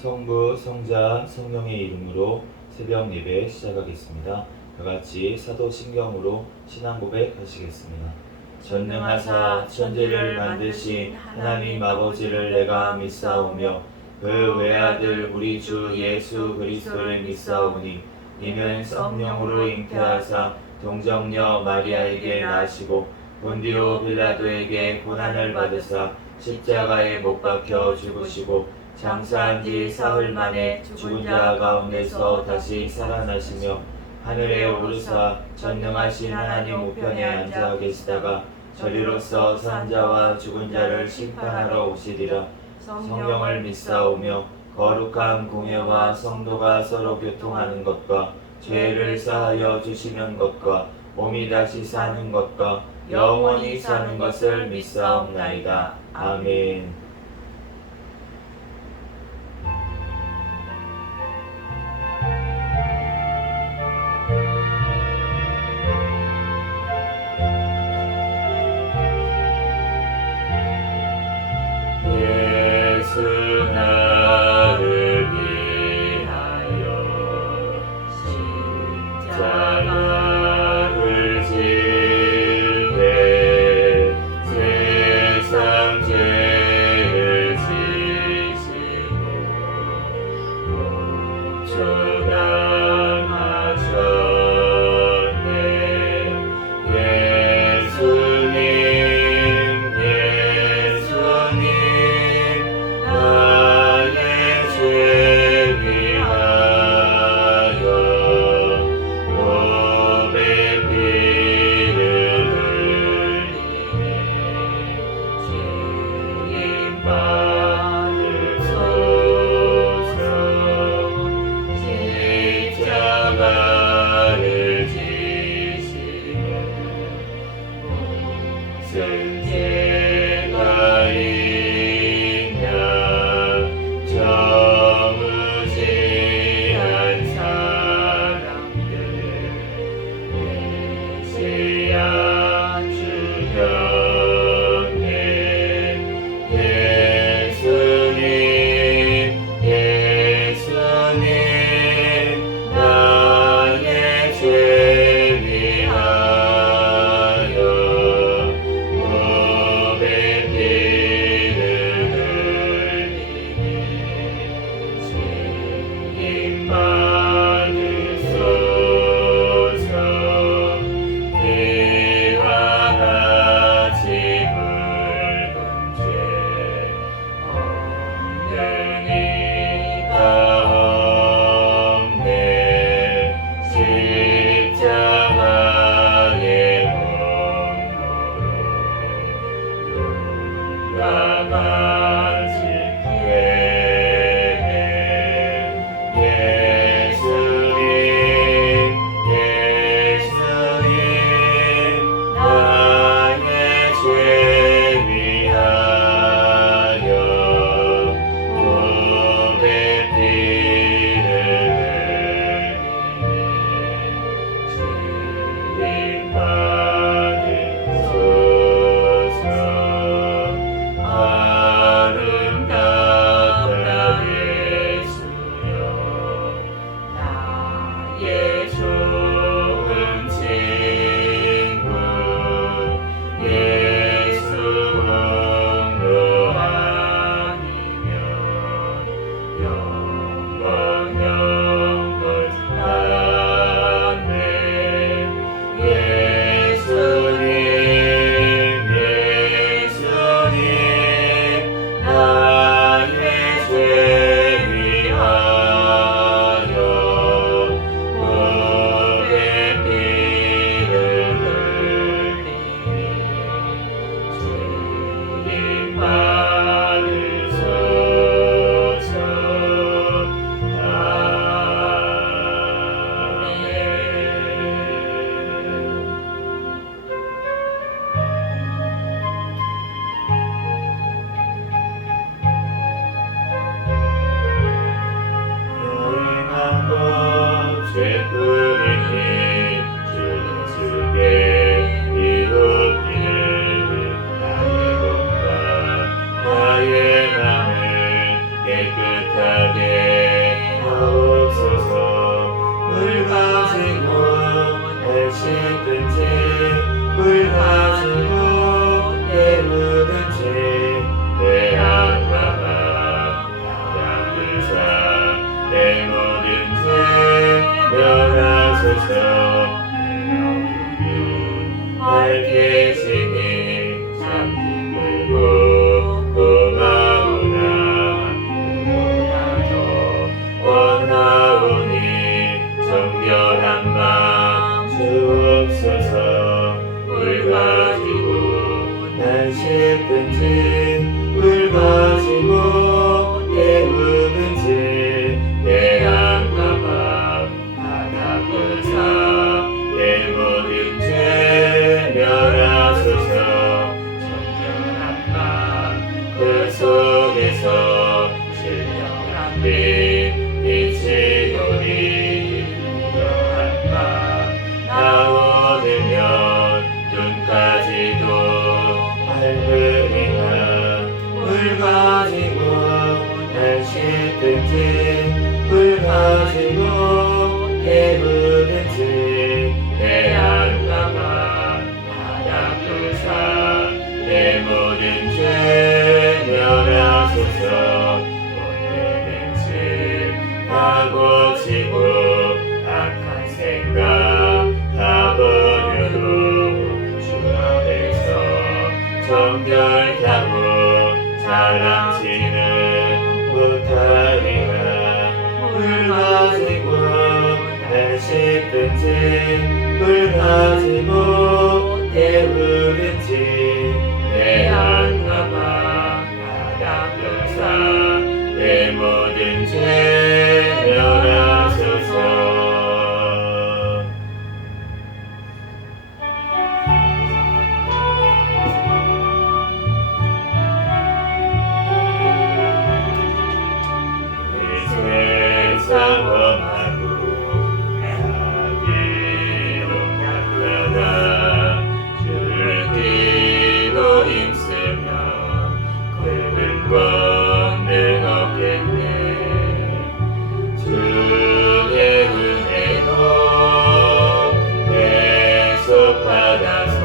성부, 성자, 성령의 이름으로 새벽 예배 시작하겠습니다. 다같이 사도신경으로 신앙 고백하시겠습니다. 전능하사 천지를 만드신 하나님 아버지를 내가 믿사오며 그 외아들 우리 주 예수 그리스도를 믿사오니 이는 성령으로 잉태하사 동정녀 마리아에게 나시고 본디오 빌라도에게 고난을 받으사 십자가에 못 박혀 죽으시고 장사한 지 사흘 만에 죽은 자 가운데서 다시 살아나시며 하늘에 오르사 전능하신 하나님 우편에 앉아 계시다가 저리로서 산 자와 죽은 자를 심판하러 오시리라. 성령을 믿사오며 거룩한 공예와 성도가 서로 교통하는 것과 죄를 사하여 주시는 것과 몸이 다시 사는 것과 영원히 사는 것을 믿사옵나이다. 아멘. 예수 나를 위하여 십자가를 지되 세상 죄를 지시고 고초당하셨네. 예수님 나의 죄 위하여 정결한 맘 주옵소서. 물 가지고 날 씻든지 물 가지고 깨우든지 내 안과 밤 바닥으사 내 모든 죄 멸하소서. 정결한 맘 그 속에서 신령한 빛이오리. 이러한 맘 나 얻으면 눈까지도 밝으리라. 물 가지고 날 씻든지 물 가지고 깨우든지 내 안과 밤 바닥으사 내 모든 죄 멸하소서. 못되는 집 다 고치고 악한 생각 다 버려도 주 앞에서 정결하고 자랑치는 못하리라. 물 가지고 날 씻든지 물 가지고 깨우든지 내 안과 밤 바닥으사 내 모든 죄 멸하소서. 이 세상 험하고 자비로 약하다. 주를 뛰고 힘쓰며 굵은 권능 얻겠네. 주의 은혜로 계속받아서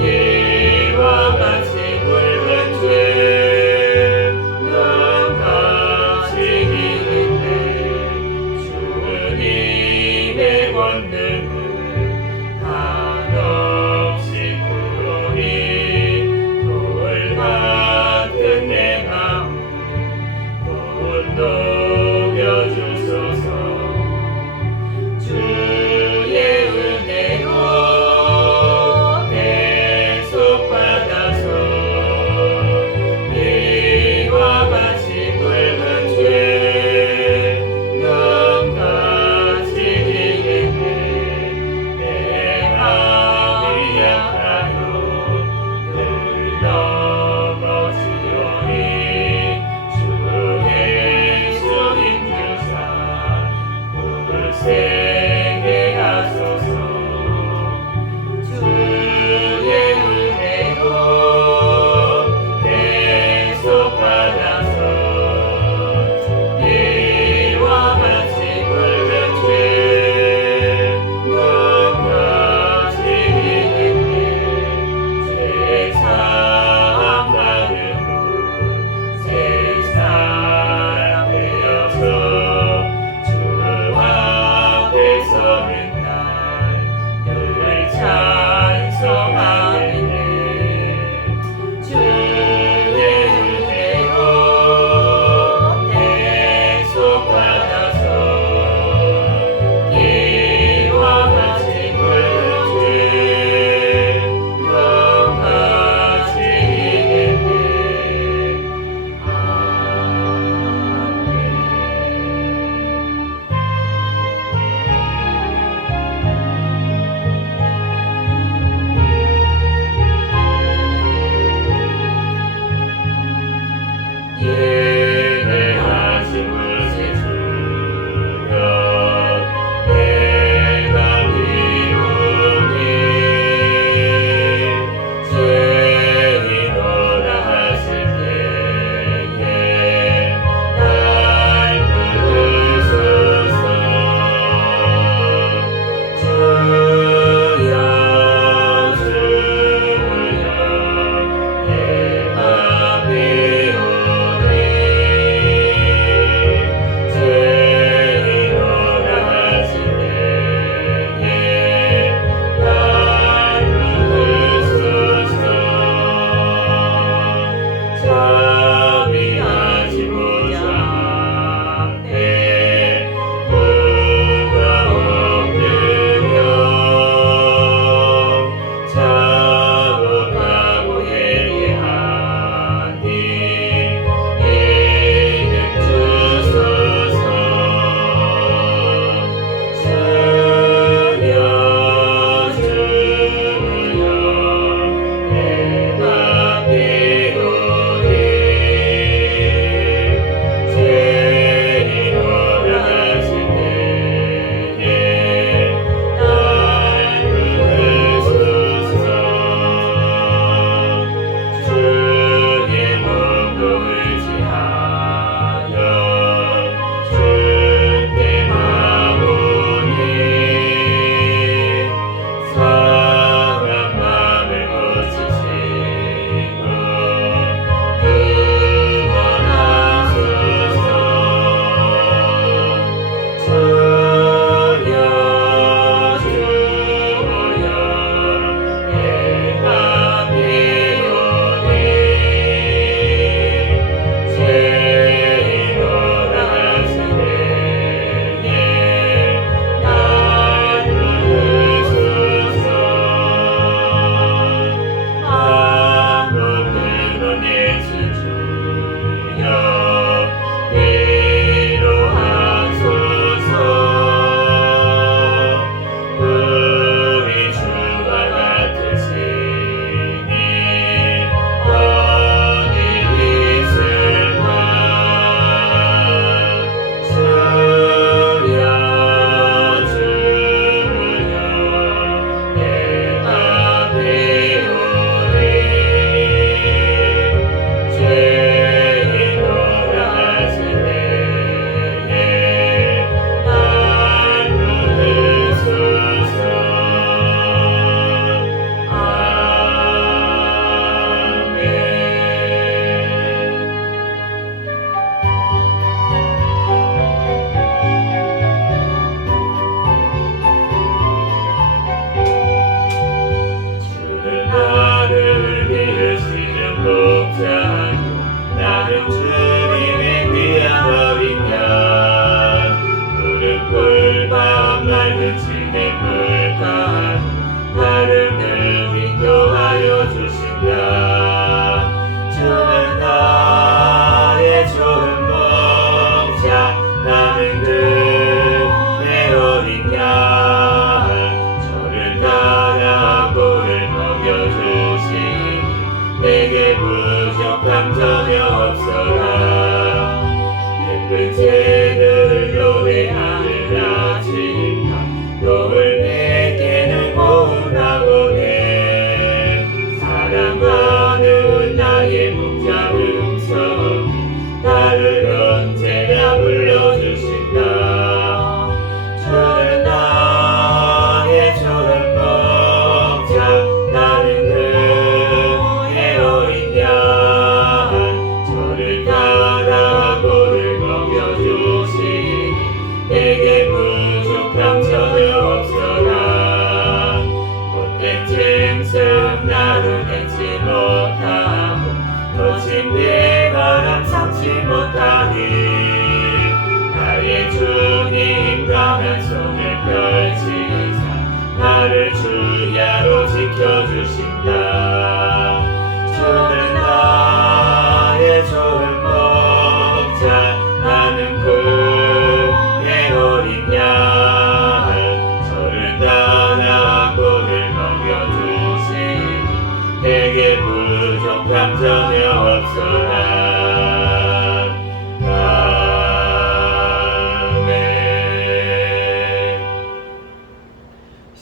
이와 같이 굵은 죄 넌같이 이기겠네. 주님의 권능을 한없이 구하니 돌 같은 내 마음 곧 녹여주소서. 주의 은혜로 계속받아서 이와 같이 굵은 죄 넌같이 이기네.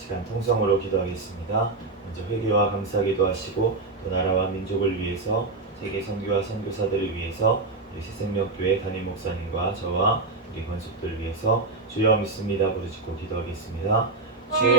시간 통성으로 기도하겠습니다. 먼저 회개와 감사기도 하시고 또 나라와 민족을 위해서 세계 선교와 선교사들을 위해서 우리 새생명교회 담임 목사님과 저와 우리 권속들 위해서 주여 믿습니다 부르짖고 기도하겠습니다. 주여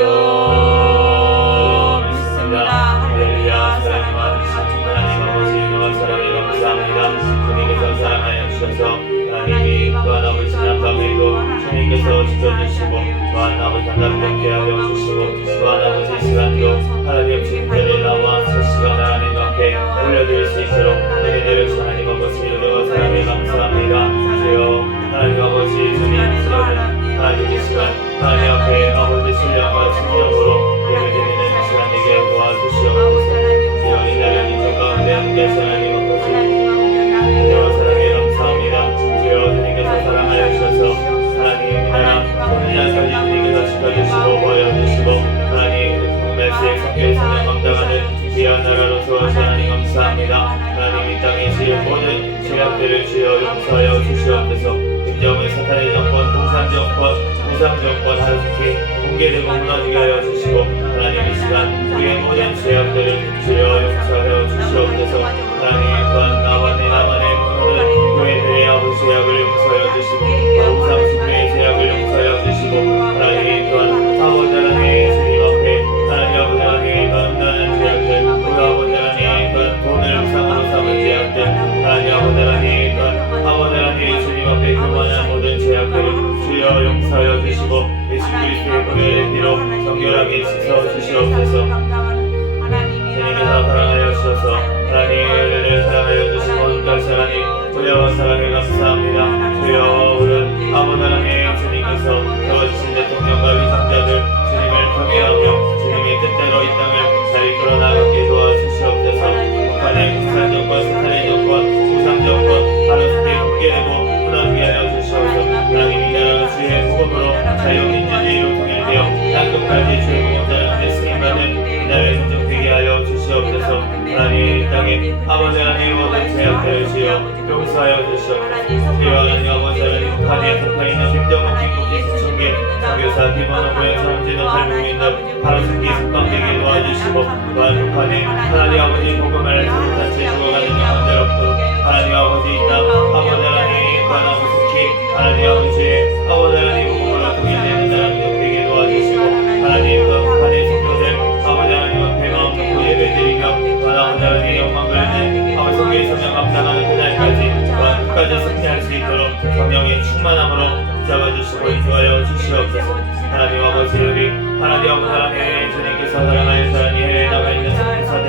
믿습니다. 할렐루야. 사랑이 많으신 하나님 아버지 영원한 사랑에 감사합니다. 주님께서 사랑하여 주셔서 하나님이 또한 아버지 지난 밤에도 주님께서 지켜주시고 또한 아버지 한답게 하여 주시고 또한 아버지 이 시간도 하나님 주님께를 나와 첫 시간을 하나님 앞에 올려드릴 수 있도록 은혜 내려주신 하나님 아버지 은혜와 사랑에 감사합니다. 주여 하나님 아버지 주님 하나님 이 시간 하나님 앞에 아버지 신령과 신령으로 예배드리는 이 시간 되게 도와주시옵소서. 주여 이 나라 민족 가운데 함께 하나님 아버지 은혜와 사랑에 감사합니다. 주여 주님께서 사랑하여 주셔서 하나님 이 나라 손이나까지 주님께서 지켜주시고 보여주시고 하나님 말씀의 성교의 사명 감당하는 귀한 나라로서 하나님 감사합니다. 하나님 이 땅에 지은 모든 죄악들을 주여 용서하여 주시옵소서. 김정은 사탄의 정권, 공산 정권, 우상 정권 하나님께 공개되고 무너지게 하여 주시고 하나님 이 시간 우리의 모든 죄악들을 주여 용서하여 주시옵소서. 하나님 또한 나만의 교회들의 아버지 죄악을 용서하여 주시고 우상 숭배의 죄악을 용서하여 주시고 하나님 또한 아버지 하나님 주님 앞에 하나님 아버지 하나님 감당하는 죄악들 우리 아버지 하나님 또한 돈을 우상으로 삼은 죄악들 하나님 아버지 하나님 또한 아버지 하나님 주님 앞에 교만한 모든 죄악들을 주여 용서하여 주시고 예수 그리스도의 보혈의 피로 정결하게 씻어 주시옵소서. 주님께서 사랑하여 주셔서 하나님을 사랑하여 주시고 끝까지 하나님 은혜와 사랑에 감사합니다. 주여 오늘 아버지 하나님 주님께서 세워주신 대통령과 위상자들 주님을 경외하며 주님의 뜻대로 이 땅을 잘 이끌어나가게 도와주시옵소서. 북한의 공산 정권, 사탄의 정권, 우상 정권 하나님께 굳게되고 무너지게 하여 주시옵소서. 하나님 이 나라는 주의 복음으로 자유민주주의로 통일되어 땅끝까지 주의 복음자를 쓰임받는 이 나라의 선정되게 하여 주시옵소서. 하나님 이 땅에 아버지 하나님 모든 죄악들을 주여 용서하여 주시옵소서. 주여 하나님 아버지 하나님 북한에 속하있는 김정은 김국지 수충기 선교사 김원호 고영선 진호 탈북민들 바로 승기 석방되게 도와주시고 또한 북한에 하나님 아버지 복음을 잘못한 채 죽어가는 영혼들 없도록 하나님 아버지 이 땅 아버지 하나님 또한 속히 하나님 아버지의 아버지 하나님 복음으로 통일되는 나라 되게 도와주시고 하나님 그 북한의 성도들 아버지 하나님 앞에 마음 놓고 예배드리며 또한 아버지 하나님 영광 돌리는 아버지 성교의 사명 감당하는 그날까지 또한 끝까지 승리할 수 있도록 성령의 충만함으로 붙잡아주시고 인도하여 주시옵소서. 하나님 아버지 우리 하나님 아버지 하나님 주님께서 사랑하여 사랑이 해외에 나가있는 선교사들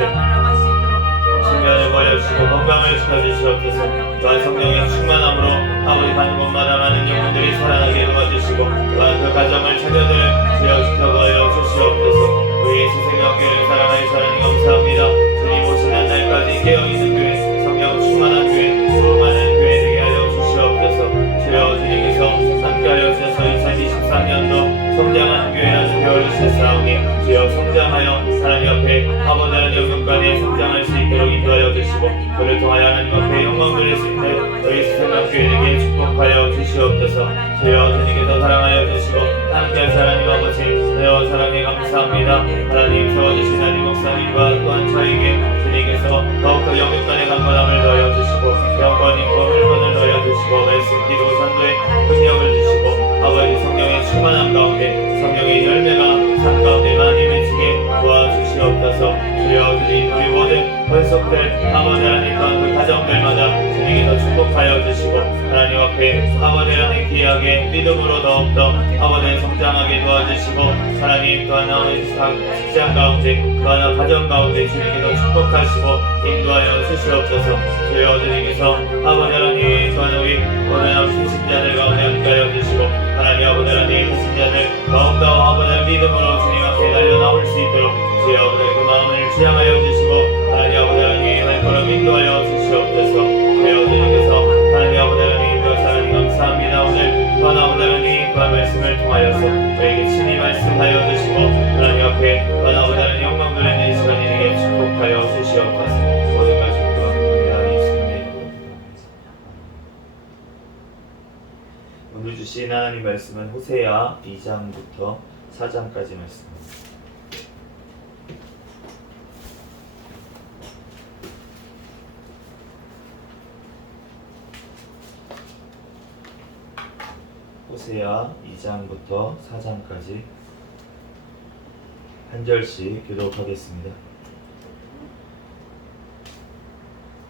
신변을 버려주시고 건강을 지켜주시옵소서. 또한 성령의 충만함으로 아버지 가는 곳마다 많은 영혼들이 살아나게 도와주시고 또한 그 가정을 자녀들을 주여 지켜보여 주시옵소서. 우리 예수 생명교회를 사랑하여 사랑이 감사합니다. 주님 오시는 날까지 깨어있는 교회 성령 충만한 교회 수많은 교회 되게 하여 주시옵소서. 주여 주님께서 함께하여 주셔서 2023년도 성장하는 교회라는 표를 세사오니 주여 성장하여 하나님 앞에 아버지 하나님 영광에 성장할 수 있도록 인도하여 주시고 그를 통하여 하나님 앞에 영광 돌릴 수 있는 우리 새생명교회에게 축복하여 주시옵소서. 주여 주님께서 사랑하여 주시고 함께할 하나님 아버지 은혜와 사랑에 감사합니다. 하나님 세워주신 하나님 목사님과 또한 저에게 주님께서 더욱더 영육간의 강건함을 더하여 주시고 영권 인권 물건을 더하여 주시고 말씀 기도 선도에 능력을 주시고 아버지 성령의 충만함 가운데 성령의 열매가 삶 가운데 많이 맺히게 도와주시옵소서. 주여 주님 우리 모든 권속들 아버지 하나님 또한 그 가정들마다 주님께서 축복하여 주시고 하나님 앞에 아버지 하나님 귀하게 믿음으로 더욱더 아버지 성장하게 도와주시고 하나님 또한 아버지 직장 가운데 또한 가정 가운데 주님께서 축복하시고 인도하여 주시옵소서. 주여 주님께서 아버지 하나님 또한 우리 모든 신자들 가운데 함께하여 주시고 하나님 아버지 하나님 신자들 더욱더 아버지 믿음으로 주님 앞에 달려나올 수 있도록 주여 아버지 그 마음을 지향하여 주시고 하나님 아버지 하나님 할 걸음 인도하여 주시옵소서. 주여 주님께서 하나님 아버지 하나님 하나님 감사합니다. 오늘 또한 아버지 하나님 그 말씀을 통하여서 우리에게 친히 말씀하여 주시고 하나님 앞에 또한 아버지 하나님 영광 돌리는 이 시간이 되게 축복하여 주시옵소서. 모든 말씀과 하나님 예수님의 이름으로 오늘 주신 하나님 말씀은 호세아 2장부터 4장까지 말씀입니다. 호세아 2장부터 4장까지 한 절씩 교독하겠습니다.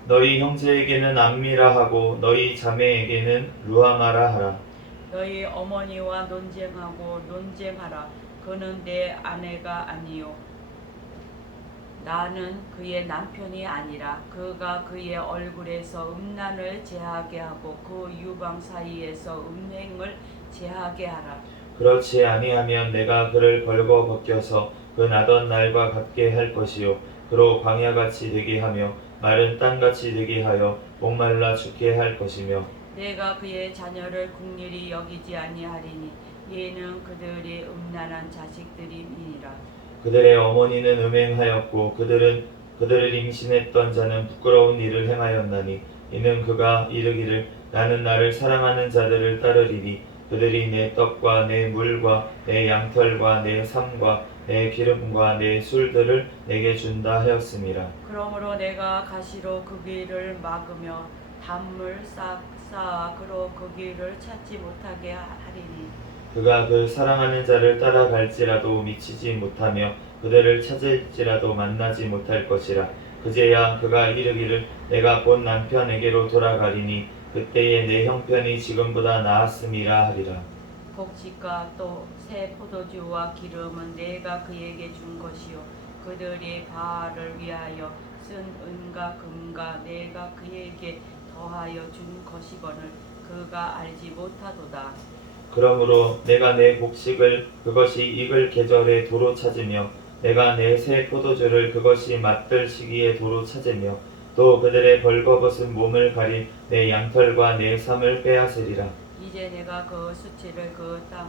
너희 형제에게는 암미라 하고 너희 자매에게는 루아마라 하라. 너희 어머니와 논쟁하고 논쟁하라. 그는 내 아내가 아니요 나는 그의 남편이 아니라 그가 그의 얼굴에서 음란을 제하게 하고 그 유방 사이에서 음행을 제하게 하라. 그렇지 아니하면 내가 그를 벌거 벗겨서 그 나던 날과 같게 할 것이요 그로 광야같이 되게 하며 마른 땅같이 되게 하여 목말라 죽게 할 것이며 내가 그의 자녀를 긍휼히 여기지 아니하리니 얘는 그들이 음란한 자식들임이니라. 그들의 어머니는 음행하였고 그들을 임신했던 자는 부끄러운 일을 행하였나니 이는 그가 이르기를 나는 나를 사랑하는 자들을 따르리니 그들이 내 떡과 내 물과 내 양털과 내 삶과 내 기름과 내 술들을 내게 준다 하였음이라. 그러므로 내가 가시로 그 길을 막으며 단물 쌓아 그로 그 길을 찾지 못하게 하리니 그가 그 사랑하는 자를 따라갈지라도 미치지 못하며 그들을 찾을지라도 만나지 못할 것이라. 그제야 그가 이르기를 내가 본 남편에게로 돌아가리니 그때에 내 형편이 지금보다 나았음이라 하리라. 곡식과 또 새 포도주와 기름은 내가 그에게 준 것이요 그들이 바알을 위하여 쓴 은과 금과 내가 그에게 더하여 준 것이거늘 그가 알지 못하도다. 그러므로 내가 내 곡식을 그것이 익을 계절에 도로 찾으며 내가 내 새 포도주를 그것이 맛들 시기에 도로 찾으며 또 그들의 벌거벗은 몸을 가릴 내 양털과 내 삶을 빼앗으리라. 이제 내가 그 수치를 그 땅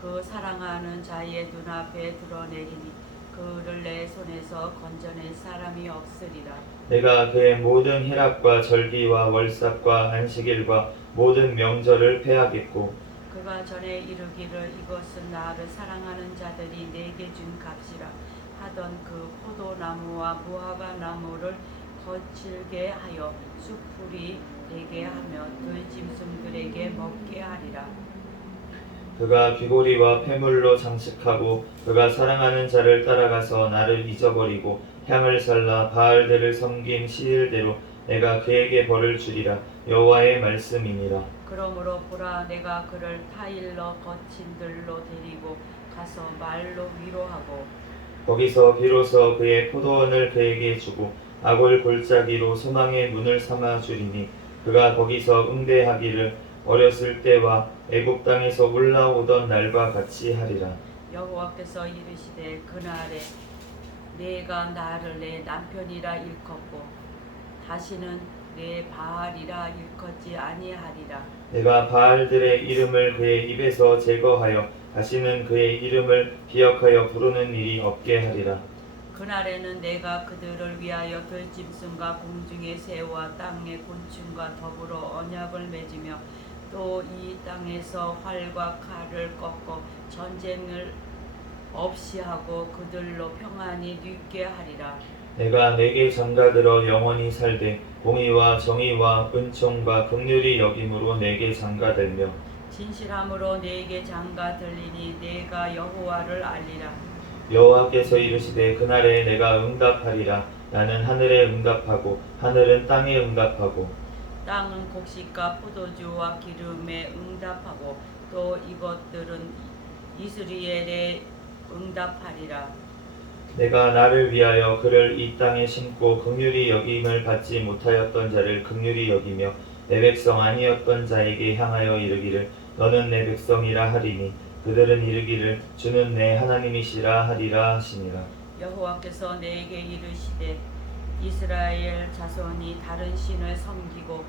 그 사랑하는 자의 눈앞에 드러내리니 그를 내 손에서 건져낼 사람이 없으리라. 내가 그의 모든 희락과 절기와 월삭과 안식일과 모든 명절을 패하겠고 그가 전에 이르기를 이것은 나를 사랑하는 자들이 내게 준 값이라 하던 그 포도나무와 무화과 나무를 거칠게 하여 숲풀이 되게 하며 들짐승들에게 먹게 하리라. 그가 귀고리와 폐물로 장식하고 그가 사랑하는 자를 따라가서 나를 잊어버리고 향을 살라 바알들을 섬긴 시일대로 내가 그에게 벌을 주리라. 여호와의 말씀이니라. 그러므로 보라 내가 그를 타일러 거친 들로 데리고 가서 말로 위로하고 거기서 비로소 그의 포도원을 그에게 주고 아골 골짜기로 소망의 문을 삼아 주리니 그가 거기서 응대하기를 어렸을 때와 애굽 땅에서 올라오던 날과 같이 하리라. 여호와께서 이르시되 그날에 내가 나를 내 남편이라 일컫고 다시는 내 바알이라 일컫지 아니하리라. 내가 바알들의 이름을 그의 입에서 제거하여 다시는 그의 이름을 기억하여 부르는 일이 없게 하리라. 그날에는 내가 그들을 위하여 들짐승과 공중의 새와 땅의 곤충과 더불어 언약을 맺으며 또 이 땅에서 활과 칼을 꺾어 전쟁을 없이 하고 그들로 평안히 뉘게 하리라. 내가 내게 장가들어 영원히 살되 공의와 정의와 은총과 긍휼히 여김으로 내게 장가들며 진실함으로 내게 장가들리니 내가 여호와를 알리라. 여호와께서 이르시되 그날에 내가 응답하리라. 나는 하늘에 응답하고 하늘은 땅에 응답하고 땅은 곡식과 포도주와 기름에 응답하고 또 이것들은 이스라엘에 응답하리라. 내가 나를 위하여 그를 이 땅에 심고 긍휼히 여김을 받지 못하였던 자를 긍휼히 여기며 내 백성 아니었던 자에게 향하여 이르기를 너는 내 백성이라 하리니 그들은 이르기를 주는 내 하나님이시라 하리라 하시니라. 여호와께서 내게 이르시되 이스라엘 자손이 다른 신을 섬기고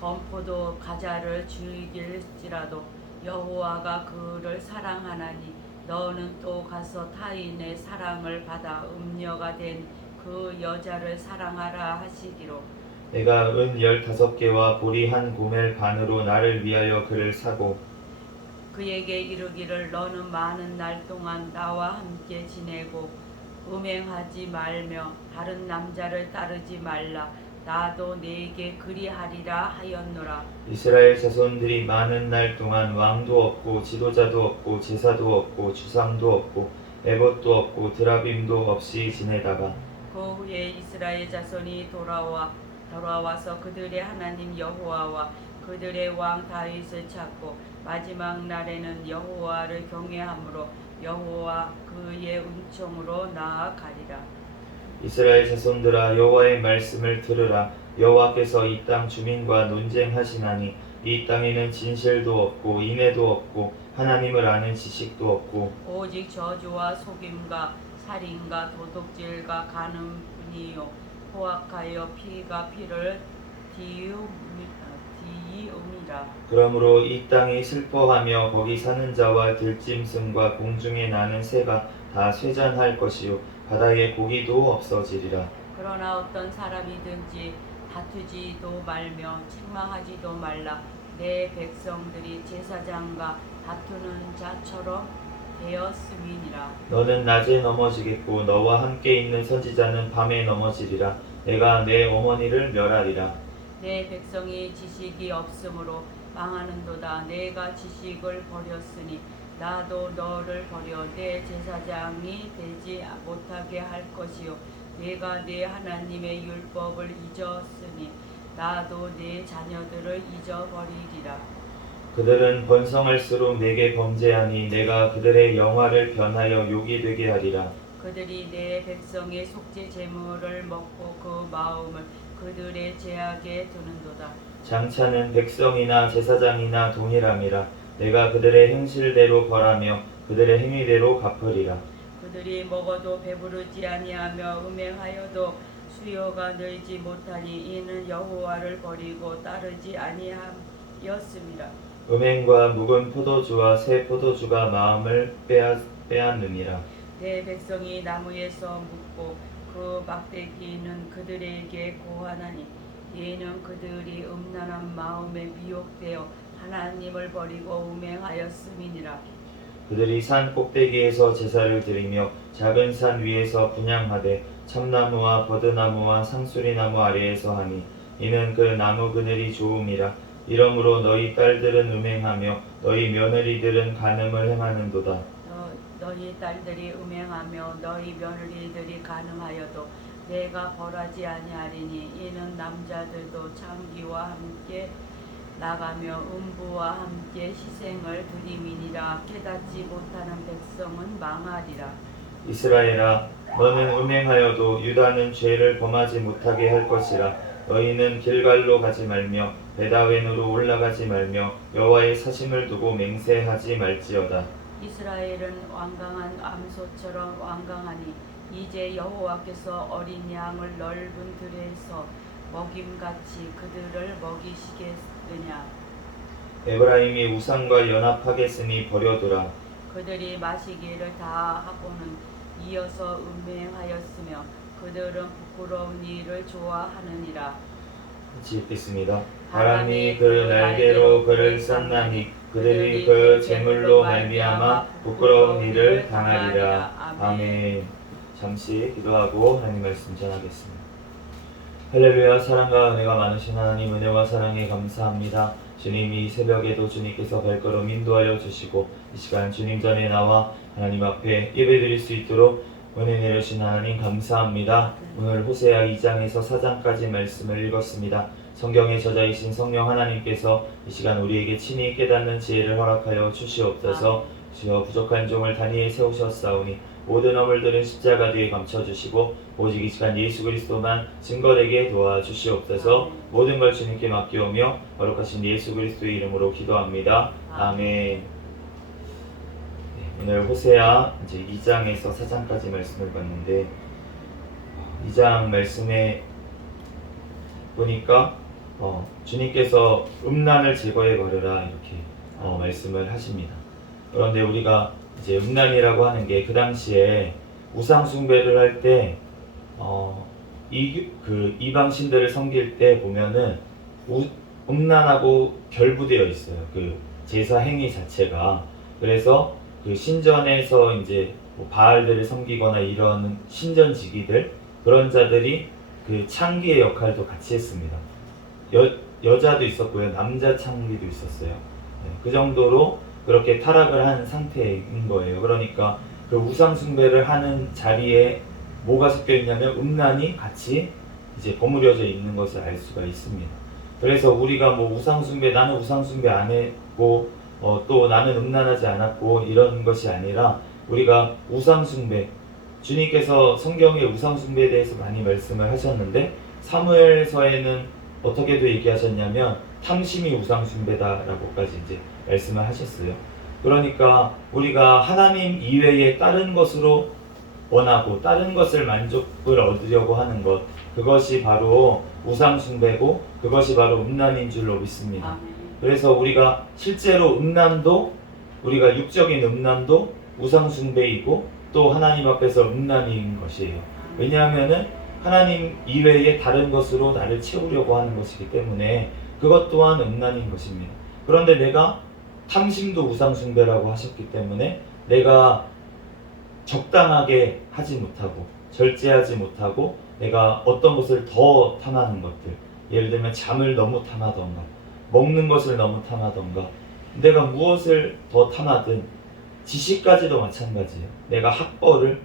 범포도 가자를 즐길지라도 여호와가 그를 사랑하나니 너는 또 가서 타인의 사랑을 받아 음녀가 된 그 여자를 사랑하라 하시기로 내가 은 15개와 보리 한 고멜 반으로 나를 위하여 그를 사고 그에게 이르기를 너는 많은 날 동안 나와 함께 지내고 음행하지 말며 다른 남자를 따르지 말라. 나도 네게 그리하리라 하였노라. 이스라엘 자손들이 많은 날 동안 왕도 없고 지도자도 없고 제사도 없고 주상도 없고 에봇도 없고 드라빔도 없이 지내다가 그 후에 이스라엘 자손이 돌아와서 그들의 하나님 여호와와 그들의 왕 다윗을 찾고 마지막 날에는 여호와를 경외함으로 여호와 그의 은총으로 나아가리라. 이스라엘 자손들아 여호와의 말씀을 들으라. 여호와께서 이 땅 주민과 논쟁하시나니 이 땅에는 진실도 없고 인애도 없고 하나님을 아는 지식도 없고 오직 저주와 속임과 살인과 도둑질과 간음뿐이요 포악하여 피가 피를 뒤이음이라. 그러므로 이 땅이 슬퍼하며 거기 사는 자와 들짐승과 공중에 나는 새가 다 쇠잔할 것이요 바다의 고기도 없어지리라. 그러나 어떤 사람이든지 다투지도 말며 책망하지도 말라. 내 백성들이 제사장과 다투는 자처럼 되었음이니라. 너는 낮에 넘어지겠고 너와 함께 있는 선지자는 밤에 넘어지리라. 내가 내 어머니를 멸하리라. 내 백성이 지식이 없으므로 망하는도다. 내가 지식을 버렸으니 나도 너를 버려 내 제사장이 되지 못하게 할 것이요 내가 내 하나님의 율법을 잊었으니 나도 내 자녀들을 잊어버리리라. 그들은 번성할수록 내게 범죄하니 내가 그들의 영화를 변하여 욕이 되게 하리라. 그들이 내 백성의 속죄 제물을 먹고 그 마음을 그들의 죄악에 두는도다. 장차는 백성이나 제사장이나 동일함이라. 내가 그들의 행실대로 벌하며 그들의 행위대로 갚으리라. 그들이 먹어도 배부르지 아니하며 음행하여도 수요가 늘지 못하니 이는 여호와를 버리고 따르지 아니하였음이라. 음행과 묵은 포도주와 새 포도주가 마음을 빼앗느니라. 내 백성이 나무에서 묻고 그 막대기는 그들에게 고하나니 이는 그들이 음란한 마음에 미혹되어 하나님을 버리고 음행하였음이니라. 그들이 산 꼭대기에서 제사를 드리며 작은 산 위에서 분향하되 참나무와 버드나무와 상수리나무 아래에서 하니 이는 그 나무 그늘이 좋음이라. 이러므로 너희 딸들은 음행하며 너희 며느리들은 간음을 행하는도다. 너희 딸들이 음행하며 너희 며느리들이 간음하여도 내가 벌하지 아니하리니 이는 남자들도 장기와 함께 나가며 음부와 함께 희생을 드림이니라. 깨닫지 못하는 백성은 망하리라. 이스라엘아 너는 음행하여도 유다는 죄를 범하지 못하게 할 것이라. 너희는 길갈로 가지 말며 베다웬으로 올라가지 말며 여호와의 사심을 두고 맹세하지 말지어다. 이스라엘은 완강한 암소처럼 완강하니 이제 여호와께서 어린 양을 넓은 들에서 먹임같이 그들을 먹이시겠느냐. 에브라임이 우상과 연합하겠으니 버려두라. 그들이 마시기를 다 하고는 이어서 음행하였으며 그들은 부끄러운 일을 좋아하느니라. 같이 읽겠습니다. 바람이 그 날개로 그를 쌌나니 그들이 그 재물로 말미암아 부끄러운 일을 당하리라. 아멘. 잠시 기도하고 하나님 말씀 전하겠습니다. 할렐루야. 사랑과 은혜가 많으신 하나님, 은혜와 사랑에 감사합니다. 주님, 이 새벽에도 주님께서 발걸음 인도하여 주시고 이 시간 주님 전에 나와 하나님 앞에 예배드릴 수 있도록 은혜 내려주신 하나님 감사합니다. 오늘 호세아 2장에서 4장까지 말씀을 읽었습니다. 성경에 저자이신 성령 하나님께서 이 시간 우리에게 친히 깨닫는 지혜를 허락하여 주시옵소서. 주여 부족한 종을 단위에 세우셨사오니 모든 허물들은 십자가 뒤에 감춰주시고 오직 이 시간 예수 그리스도만 증거되게 도와주시옵소서. 모든 걸 주님께 맡기오며 거룩하신 예수 그리스도의 이름으로 기도합니다. 아멘. 오늘 호세아 이제 2장에서 4장까지 말씀을 봤는데 2장 말씀에 보니까 주님께서 음란을 제거해 버려라 이렇게 말씀을 하십니다. 그런데 우리가 이제 음란이라고 하는 게 그 당시에 우상 숭배를 할 때 이방 신들을 섬길 때 보면은 음란하고 결부되어 있어요. 그 제사 행위 자체가. 그래서 그 신전에서 이제 바알들을 섬기거나 이런 신전지기들 그런 자들이 그 창기의 역할도 같이 했습니다. 여자도 있었고요, 남자 창기도 있었어요. 그 정도로 그렇게 타락을 한 상태인 거예요. 그러니까 그 우상 숭배를 하는 자리에 뭐가 섞여 있냐면 음란이 같이 이제 버무려져 있는 것을 알 수가 있습니다. 그래서 우리가 뭐 우상 숭배, 나는 우상 숭배 안 했고 또 나는 음란하지 않았고 이런 것이 아니라 우리가 우상 숭배, 주님께서 성경에 우상 숭배에 대해서 많이 말씀을 하셨는데 사무엘서에는 어떻게도 얘기하셨냐면 탐심이 우상 숭배다라고까지 이제 말씀을 하셨어요. 그러니까 우리가 하나님 이외에 다른 것으로 원하고 다른 것을 만족을 얻으려고 하는 것, 그것이 바로 우상 숭배고 그것이 바로 음란인 줄로 믿습니다. 아멘. 그래서 우리가 실제로 음란도, 우리가 육적인 음란도 우상 숭배이고 또 하나님 앞에서 음란인 것이에요. 왜냐하면은 하나님 이외에 다른 것으로 나를 채우려고 하는 것이기 때문에 그것 또한 음란인 것입니다. 그런데 내가 탐심도 우상 숭배라고 하셨기 때문에 내가 적당하게 하지 못하고 절제하지 못하고 내가 어떤 것을 더 탐하는 것들, 예를 들면 잠을 너무 탐하던가 먹는 것을 너무 탐하던가, 내가 무엇을 더 탐하든 지식까지도 마찬가지예요. 내가 학벌을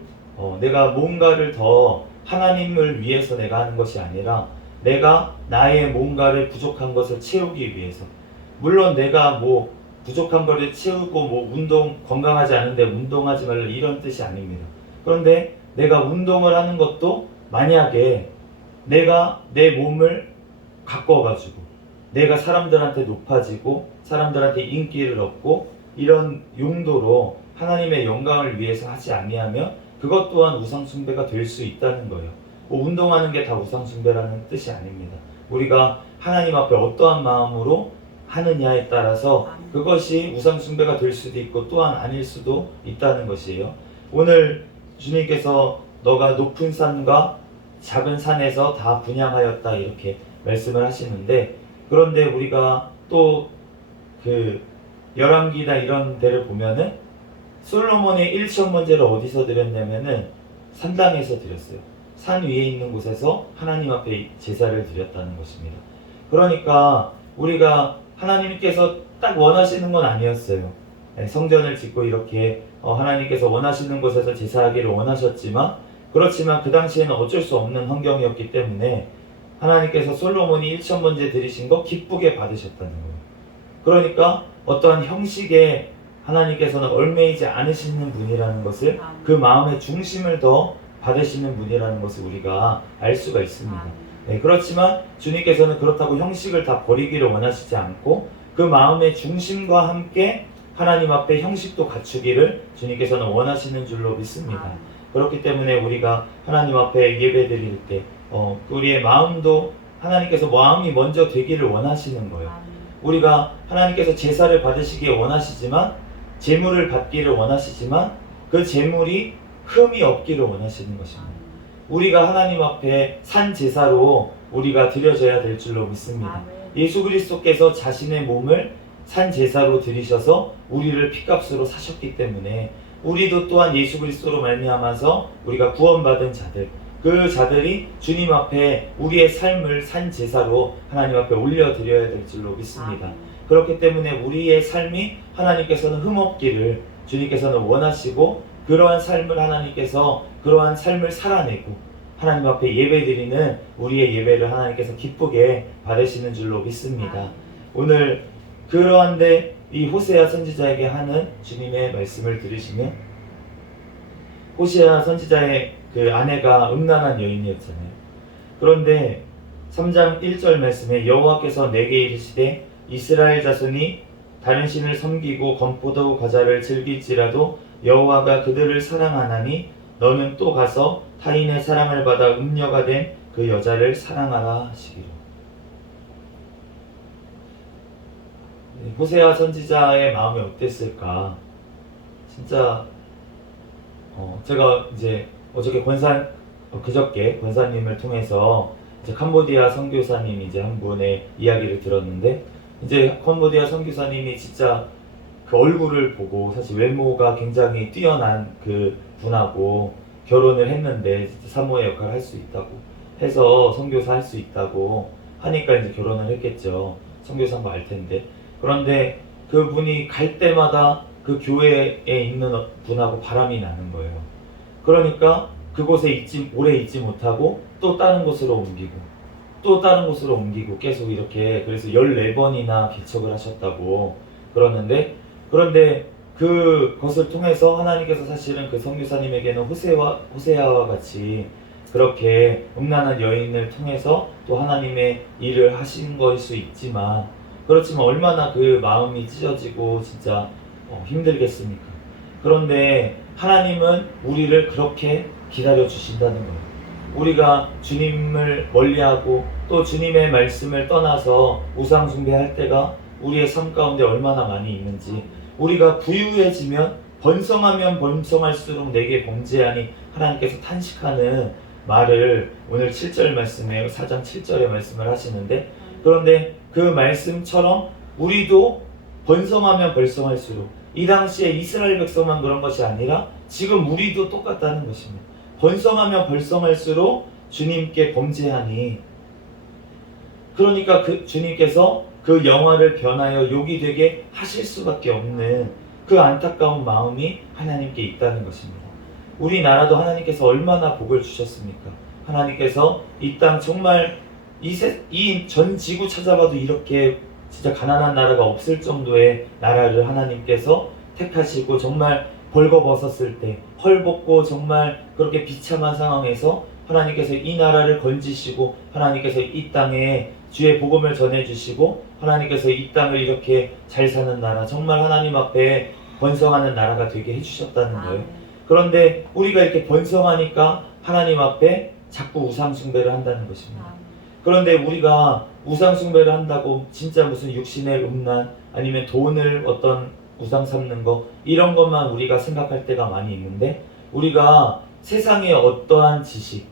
내가 뭔가를 더 하나님을 위해서 내가 하는 것이 아니라 내가 나의 뭔가를 부족한 것을 채우기 위해서, 물론 내가 뭐 부족한 것을 채우고 뭐 운동, 건강하지 않은데 운동하지 말라 이런 뜻이 아닙니다. 그런데 내가 운동을 하는 것도 만약에 내가 내 몸을 가꿔가지고 내가 사람들한테 높아지고 사람들한테 인기를 얻고 이런 용도로 하나님의 영광을 위해서 하지 아니하면 그것 또한 우상 숭배가 될 수 있다는 거예요. 뭐 운동하는 게 다 우상 숭배라는 뜻이 아닙니다. 우리가 하나님 앞에 어떠한 마음으로 하느냐에 따라서 그것이 우상 숭배가 될 수도 있고 또한 아닐 수도 있다는 것이에요. 오늘 주님께서 너가 높은 산과 작은 산에서 다 분향하였다 이렇게 말씀을 하시는데, 그런데 우리가 또 그 열왕기나 이런 데를 보면은 솔로몬의 일천번제를 어디서 드렸냐면은 산당에서 드렸어요. 산 위에 있는 곳에서 하나님 앞에 제사를 드렸다는 것입니다. 그러니까 우리가 하나님께서 딱 원하시는 건 아니었어요. 성전을 짓고 이렇게 하나님께서 원하시는 곳에서 제사하기를 원하셨지만, 그렇지만 그 당시에는 어쩔 수 없는 환경이었기 때문에 하나님께서 솔로몬이 1000번제 드리신 거 기쁘게 받으셨다는 거예요. 그러니까 어떠한 형식에 하나님께서는 얽매이지 않으시는 분이라는 것을, 그 마음의 중심을 더 받으시는 분이라는 것을 우리가 알 수가 있습니다. 네, 그렇지만 주님께서는 그렇다고 형식을 다 버리기를 원하시지 않고 그 마음의 중심과 함께 하나님 앞에 형식도 갖추기를 주님께서는 원하시는 줄로 믿습니다. 그렇기 때문에 우리가 하나님 앞에 예배 드릴 때 우리의 마음도 하나님께서 마음이 먼저 되기를 원하시는 거예요. 우리가 하나님께서 제사를 받으시기에 원하시지만, 제물을 받기를 원하시지만 그 제물이 흠이 없기를 원하시는 것입니다. 우리가 하나님 앞에 산 제사로 우리가 드려져야 될 줄로 믿습니다. 예수 그리스도께서 자신의 몸을 산 제사로 드리셔서 우리를 피값으로 사셨기 때문에 우리도 또한 예수 그리스도로 말미암아서 우리가 구원받은 자들, 그 자들이 주님 앞에 우리의 삶을 산 제사로 하나님 앞에 올려드려야 될 줄로 믿습니다. 그렇기 때문에 우리의 삶이 하나님께서는 흠없기를 주님께서는 원하시고, 그러한 삶을 하나님께서 그러한 삶을 살아내고 하나님 앞에 예배드리는 우리의 예배를 하나님께서 기쁘게 받으시는 줄로 믿습니다. 오늘 그러한데 이 호세아 선지자에게 하는 주님의 말씀을 들으시면, 호세아 선지자의 그 아내가 음란한 여인이었잖아요. 그런데 3장 1절 말씀에 여호와께서 내게 이르시되 이스라엘 자손이 다른 신을 섬기고 건포도 과자를 즐길지라도 여호와가 그들을 사랑하나니 너는 또 가서 타인의 사랑을 받아 음녀가 된 그 여자를 사랑하라 하시기로. 호세아 선지자의 마음이 어땠을까? 진짜 제가 이제 그저께 권사님을 통해서 이제 캄보디아 선교사님이 이제 한 분의 이야기를 들었는데, 이제 캄보디아 선교사님이 진짜 그 얼굴을 보고 사실 외모가 굉장히 뛰어난 그 분하고 결혼을 했는데 진짜 사모의 역할을 할 수 있다고. 해서 선교사 할 수 있다고 하니까 이제 결혼을 했겠죠. 선교사인 거 알 텐데. 그런데 그분이 갈 때마다 그 교회에 있는 분하고 바람이 나는 거예요. 그러니까 그곳에 오래 있지 못하고 또 다른 곳으로 옮기고 또 다른 곳으로 옮기고 계속 이렇게, 그래서 14번이나 개척을 하셨다고 그러는데, 그런데 그것을 통해서 하나님께서 사실은 그 선교사님에게는 호세아와 같이 그렇게 음란한 여인을 통해서 또 하나님의 일을 하신 것일 수 있지만, 그렇지만 얼마나 그 마음이 찢어지고 진짜 힘들겠습니까? 그런데 하나님은 우리를 그렇게 기다려 주신다는 거예요. 우리가 주님을 멀리하고 또 주님의 말씀을 떠나서 우상 숭배할 때가 우리의 삶 가운데 얼마나 많이 있는지, 우리가 부유해지면 번성하면 번성할수록 내게 범죄하니 하나님께서 탄식하는 말을 오늘 7절 말씀에 4장 7절의 말씀을 하시는데, 그런데 그 말씀처럼 우리도 번성하면 번성할수록, 이 당시에 이스라엘 백성만 그런 것이 아니라 지금 우리도 똑같다는 것입니다. 번성하면 번성할수록 주님께 범죄하니, 그러니까 그 주님께서 그 영화를 변하여 욕이 되게 하실 수밖에 없는 그 안타까운 마음이 하나님께 있다는 것입니다. 우리나라도 하나님께서 얼마나 복을 주셨습니까? 하나님께서 이 땅 정말 이 전 지구 찾아봐도 이렇게 진짜 가난한 나라가 없을 정도의 나라를 하나님께서 택하시고, 정말 벌거벗었을 때 헐벗고 정말 그렇게 비참한 상황에서 하나님께서 이 나라를 건지시고, 하나님께서 이 땅에 주의 복음을 전해주시고, 하나님께서 이 땅을 이렇게 잘 사는 나라, 정말 하나님 앞에 번성하는 나라가 되게 해주셨다는 거예요. 그런데 우리가 이렇게 번성하니까 하나님 앞에 자꾸 우상 숭배를 한다는 것입니다. 그런데 우리가 우상 숭배를 한다고 진짜 무슨 육신의 음란, 아니면 돈을 어떤 우상 삼는 거, 이런 것만 우리가 생각할 때가 많이 있는데, 우리가 세상의 어떠한 지식,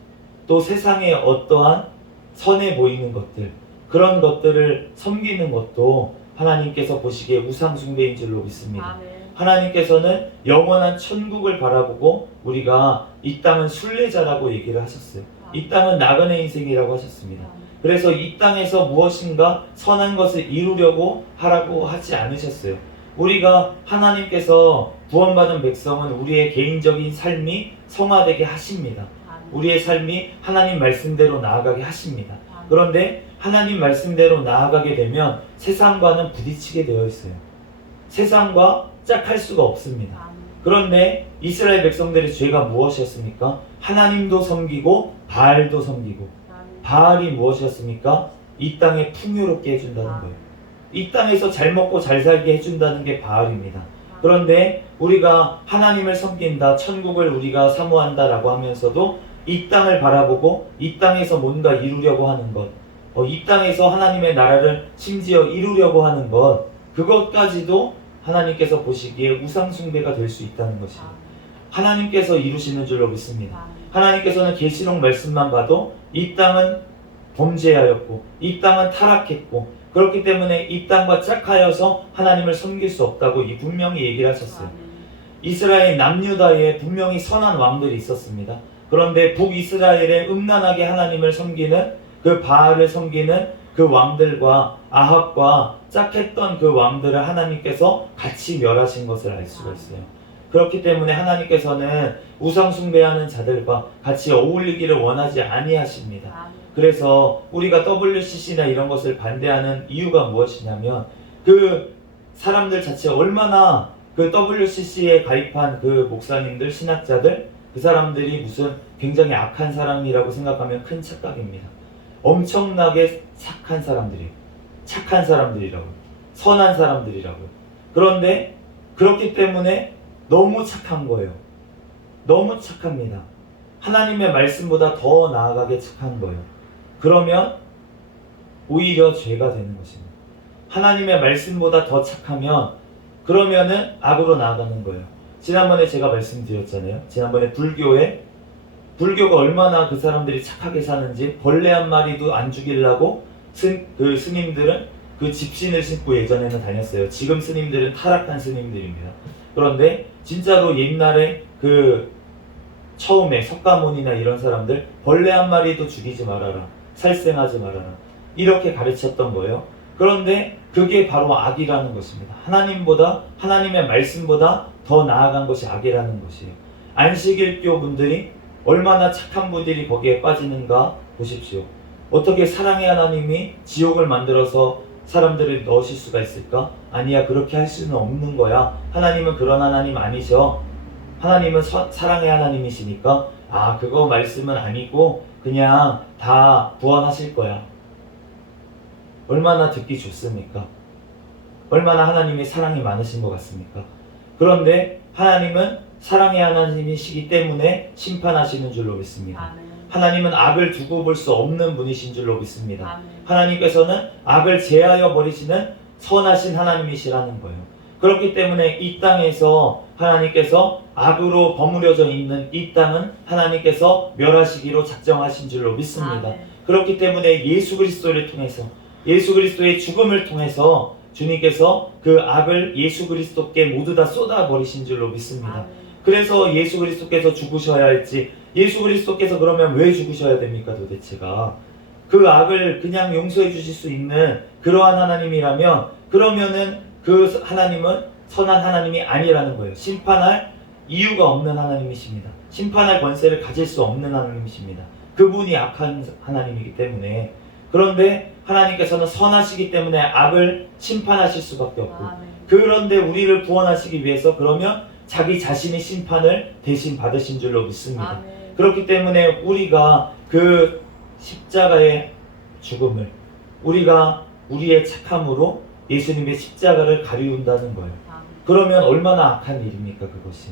또 세상의 어떠한 선해 보이는 것들, 그런 것들을 섬기는 것도 하나님께서 보시기에 우상 숭배인 줄로 믿습니다. 하나님께서는 영원한 천국을 바라보고 우리가 이 땅은 순례자라고 얘기를 하셨어요. 이 땅은 나그네 인생이라고 하셨습니다. 그래서 이 땅에서 무엇인가 선한 것을 이루려고 하라고 하지 않으셨어요. 우리가 하나님께서 구원받은 백성은 우리의 개인적인 삶이 성화되게 하십니다. 우리의 삶이 하나님 말씀대로 나아가게 하십니다. 그런데 하나님 말씀대로 나아가게 되면 세상과는 부딪히게 되어 있어요. 세상과 짝할 수가 없습니다. 그런데 이스라엘 백성들의 죄가 무엇이었습니까? 하나님도 섬기고 바알도 섬기고. 바알이 무엇이었습니까? 이 땅에 풍요롭게 해준다는 거예요. 이 땅에서 잘 먹고 잘 살게 해준다는 게 바알입니다. 그런데 우리가 하나님을 섬긴다, 천국을 우리가 사모한다라고 하면서도 이 땅을 바라보고 이 땅에서 뭔가 이루려고 하는 것, 이 땅에서 하나님의 나라를 심지어 이루려고 하는 것, 그것까지도 하나님께서 보시기에 우상 숭배가 될 수 있다는 것입니다. 하나님께서 이루시는 줄로 믿습니다. 하나님께서는 계시록 말씀만 봐도 이 땅은 범죄하였고 이 땅은 타락했고, 그렇기 때문에 이 땅과 짝하여서 하나님을 섬길 수 없다고 분명히 얘기를 하셨어요. 이스라엘 남유다에 분명히 선한 왕들이 있었습니다. 그런데 북이스라엘에 음란하게 하나님을 섬기는 그 바알을 섬기는 그 왕들과 아합과 짝했던 그 왕들을 하나님께서 같이 멸하신 것을 알 수가 있어요. 그렇기 때문에 하나님께서는 우상 숭배하는 자들과 같이 어울리기를 원하지 아니하십니다. 그래서 우리가 WCC나 이런 것을 반대하는 이유가 무엇이냐면, 그 사람들 자체가 얼마나 그 WCC에 가입한 그 목사님들, 신학자들, 그 사람들이 무슨 굉장히 악한 사람이라고 생각하면 큰 착각입니다. 엄청나게 착한 사람들이에요. 착한 사람들이라고요. 선한 사람들이라고요. 그런데 그렇기 때문에 너무 착한 거예요. 너무 착합니다. 하나님의 말씀보다 더 나아가게 착한 거예요. 그러면 오히려 죄가 되는 것입니다. 하나님의 말씀보다 더 착하면 그러면은 악으로 나아가는 거예요. 지난번에 제가 말씀드렸잖아요. 지난번에 불교가 얼마나 그 사람들이 착하게 사는지, 벌레 한 마리도 안 죽이려고 그 스님들은 그 집신을 신고 예전에는 다녔어요. 지금 스님들은 타락한 스님들입니다. 그런데 진짜로 옛날에 그 처음에 석가모니나 이런 사람들 벌레 한 마리도 죽이지 말아라, 살생하지 말아라, 이렇게 가르쳤던 거예요. 그런데 그게 바로 악이라는 것입니다. 하나님의 말씀보다 더 나아간 것이 악이라는 것이에요. 안식일교 분들이 얼마나 착한 분들이 거기에 빠지는가 보십시오. 어떻게 사랑의 하나님이 지옥을 만들어서 사람들을 넣으실 수가 있을까? 아니야, 그렇게 할 수는 없는 거야. 하나님은 그런 하나님 아니죠. 하나님은 사랑의 하나님이시니까 그거 말씀은 아니고 그냥 다 구원하실 거야. 얼마나 듣기 좋습니까? 얼마나 하나님이 사랑이 많으신 것 같습니까? 그런데 하나님은 사랑의 하나님이시기 때문에 심판하시는 줄로 믿습니다. 아멘. 하나님은 악을 두고 볼 수 없는 분이신 줄로 믿습니다. 아멘. 하나님께서는 악을 제하여 버리시는 선하신 하나님이시라는 거예요. 그렇기 때문에 이 땅에서 하나님께서 악으로 버무려져 있는 이 땅은 하나님께서 멸하시기로 작정하신 줄로 믿습니다. 아멘. 그렇기 때문에 예수 그리스도를 통해서, 예수 그리스도의 죽음을 통해서 주님께서 그 악을 예수 그리스도께 모두 다 쏟아버리신 줄로 믿습니다. 아멘. 그래서 예수 그리스도께서 죽으셔야 할지, 예수 그리스도께서 그러면 왜 죽으셔야 됩니까 도대체가? 그 악을 그냥 용서해 주실 수 있는 그러한 하나님이라면, 그러면은 그 하나님은 선한 하나님이 아니라는 거예요. 심판할 이유가 없는 하나님이십니다. 심판할 권세를 가질 수 없는 하나님이십니다. 그분이 악한 하나님이기 때문에. 그런데 하나님께서는 선하시기 때문에 악을 심판하실 수밖에 없고, 아멘. 그런데 우리를 구원하시기 위해서 그러면 자기 자신의 심판을 대신 받으신 줄로 믿습니다. 아멘. 그렇기 때문에 우리가 그 십자가의 죽음을, 우리가 우리의 착함으로 예수님의 십자가를 가리운다는 거예요. 아멘. 그러면 얼마나 악한 일입니까 그것이?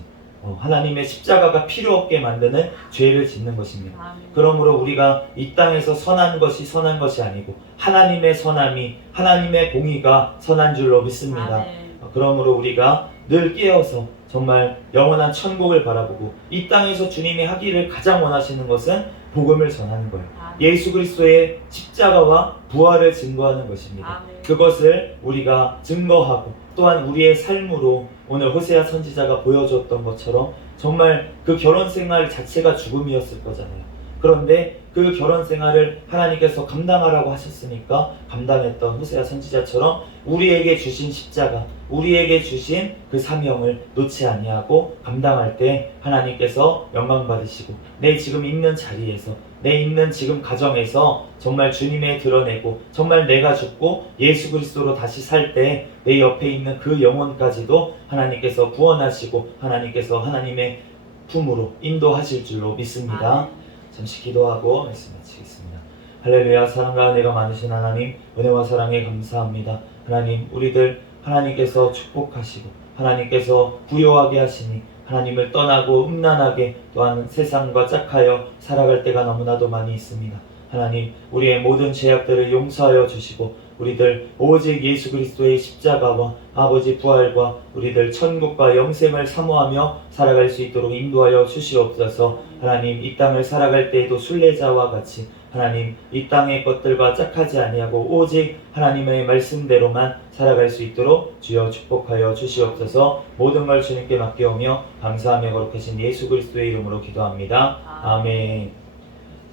하나님의 십자가가 필요 없게 만드는 죄를 짓는 것입니다. 아멘. 그러므로 우리가 이 땅에서 선한 것이 선한 것이 아니고 하나님의 선함이, 하나님의 공의가 선한 줄로 믿습니다. 아멘. 그러므로 우리가 늘 깨어서 정말 영원한 천국을 바라보고 이 땅에서 주님이 하기를 가장 원하시는 것은 복음을 전하는 거예요. 아멘. 예수 그리스도의 십자가와 부활을 증거하는 것입니다. 아멘. 그것을 우리가 증거하고 또한 우리의 삶으로 오늘 호세아 선지자가 보여줬던 것처럼 정말 그 결혼 생활 자체가 죽음이었을 거잖아요. 그런데 그 결혼 생활을 하나님께서 감당하라고 하셨으니까 감당했던 호세아 선지자처럼 우리에게 주신 십자가, 우리에게 주신 그 사명을 놓지 아니하고 감당할 때 하나님께서 영광 받으시고, 내 지금 있는 자리에서, 내 있는 지금 가정에서 정말 주님의 드러내고, 정말 내가 죽고 예수 그리스도로 다시 살 때 내 옆에 있는 그 영혼까지도 하나님께서 구원하시고 하나님께서 하나님의 품으로 인도하실 줄로 믿습니다. 아멘. 잠시 기도하고 말씀 마치겠습니다. 할렐루야. 사랑과 은혜가 많으신 하나님, 은혜와 사랑에 감사합니다. 하나님, 우리들 하나님께서 축복하시고 하나님께서 부요하게 하시니 하나님을 떠나고 음란하게 또한 세상과 짝하여 살아갈 때가 너무나도 많이 있습니다. 하나님, 우리의 모든 죄악들을 용서하여 주시고 우리들 오직 예수 그리스도의 십자가와 아버지 부활과 우리들 천국과 영생을 사모하며 살아갈 수 있도록 인도하여 주시옵소서. 하나님, 이 땅을 살아갈 때에도 순례자와 같이 하나님, 이 땅의 것들과 짝하지 아니하고 오직 하나님의 말씀대로만 살아갈 수 있도록 주여 축복하여 주시옵소서. 모든 걸 주님께 맡겨오며 감사하며 거룩하신 예수 그리스도의 이름으로 기도합니다. 아멘.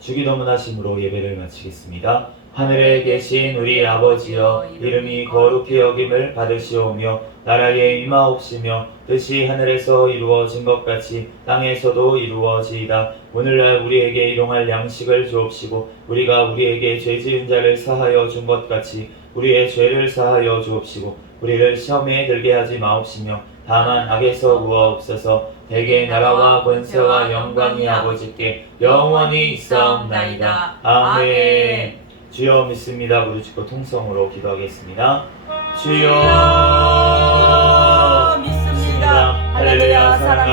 주기도문 하심으로 예배를 마치겠습니다. 하늘에 계신 우리 아버지여, 이름이 거룩히 여김을 받으시오며 나라에 임하옵시며 뜻이 하늘에서 이루어진 것 같이 땅에서도 이루어지이다. 오늘날 우리에게 일용할 양식을 주옵시고 우리가 우리에게 죄 지은 자를 사하여 준 것 같이 우리의 죄를 사하여 주옵시고 우리를 시험에 들게 하지 마옵시며 다만 악에서 구하옵소서. 대개 나라와 권세와 영광이 아버지께 영원히 있사옵나이다. 아멘. 주여 믿습니다. 무릎 꿇고 통성으로 기도하겠습니다. 주여 믿습니다. 할렐루야. 사랑